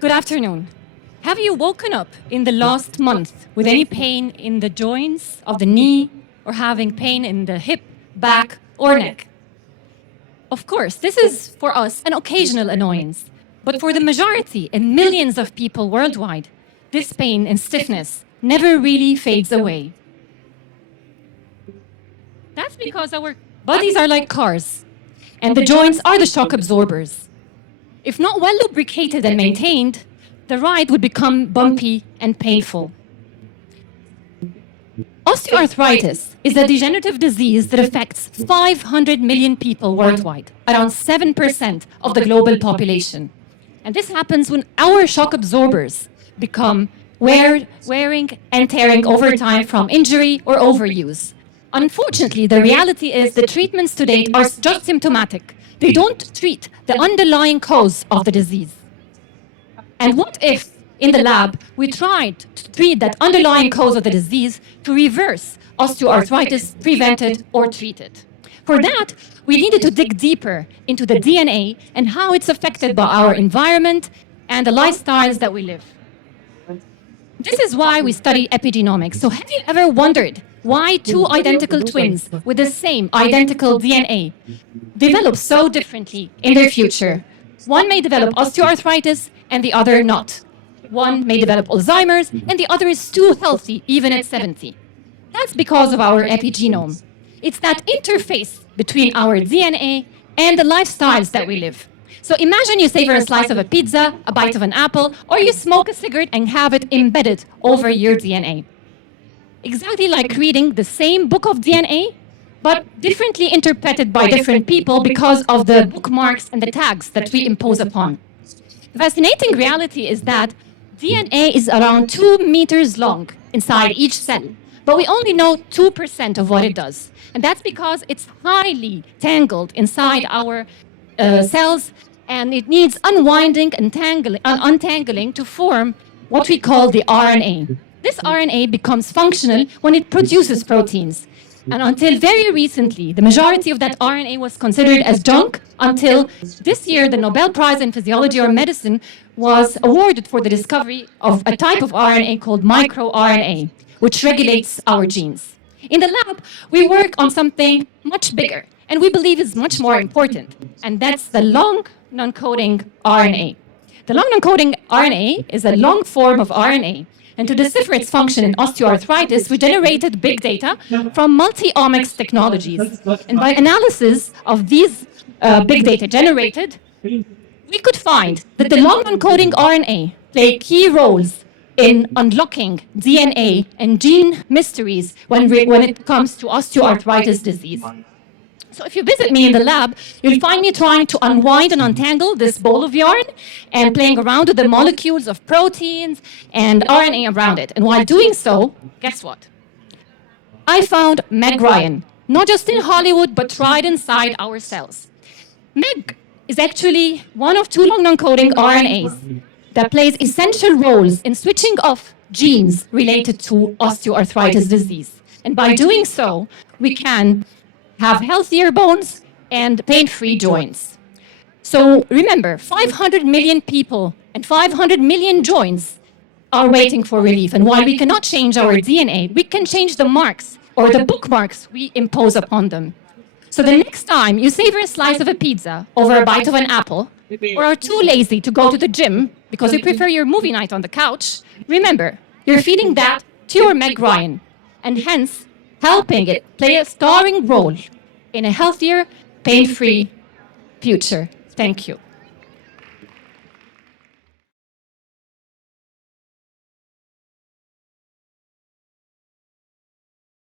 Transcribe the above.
Good afternoon. Have you woken up in the last month with any pain in the joints of the knee or having pain in the hip, back, or neck? Of course, this is for us an occasional annoyance, but for the majority and millions of people worldwide, this pain and stiffness never really fades away. That's because our bodies are like cars, and the joints are the shock absorbers. If not well lubricated and maintained, the ride would become bumpy and painful. Osteoarthritis is a degenerative disease that affects 500 million people worldwide, around 7% of the global population. And this happens when our shock absorbers become wearing and tearing over time from injury or overuse. Unfortunately, the reality is the treatments to date are just symptomatic. They don't treat the underlying cause of the disease. And what if, in the lab, we tried to treat that underlying cause of the disease to reverse osteoarthritis, prevent it, or treat it? For that, we needed to dig deeper into the DNA and how it's affected by our environment and the lifestyles that we live. This is why we study epigenomics. So have you ever wondered why two identical twins with the same identical DNA develop so differently in their future? One may develop osteoarthritis and the other not. One may develop Alzheimer's and the other is too healthy even at 70. That's because of our epigenome. It's that interface between our DNA and the lifestyles that we live. So imagine you savor a slice of a pizza, a bite of an apple, or you smoke a cigarette and have it embedded over your DNA. Exactly like reading the same book of DNA, but differently interpreted by different people because of the bookmarks and the tags that we impose upon. The fascinating reality is that DNA is around 2 meters long inside each cell, but we only know 2% of what it does. And that's because it's highly tangled inside our cells, and it needs unwinding and untangling to form what we call the RNA. This RNA becomes functional when it produces proteins. And until very recently, the majority of that RNA was considered as junk until this year, the Nobel Prize in Physiology or Medicine was awarded for the discovery of a type of RNA called microRNA, which regulates our genes. In the lab, we work on something much bigger, and we believe is much more important, and that's the long non-coding RNA. The long non-coding RNA is a long form of RNA, and to decipher its function in osteoarthritis, we generated big data from multi-omics technologies. And by analysis of these big data generated, we could find that the long non-coding RNA play key roles in unlocking DNA and gene mysteries when it comes to osteoarthritis disease. So if you visit me in the lab, you'll find me trying to unwind and untangle this ball of yarn and playing around with the molecules of proteins and RNA around it. And while doing so, guess what? I found Meg Ryan, not just in Hollywood, but right inside our cells. Meg is actually one of two long non-coding RNAs that plays essential roles in switching off genes related to osteoarthritis disease. And by doing so, we can have healthier bones and pain-free joints. So remember, 500 million people and 500 million joints are waiting for relief. And while we cannot change our DNA, we can change the marks or the bookmarks we impose upon them. So the next time you savor a slice of a pizza over a bite of an apple, or are too lazy to go to the gym because you prefer your movie night on the couch, remember, you're feeding that to your Meg Ryan, and hence helping it play a starring role in a healthier, pain-free future. Thank you.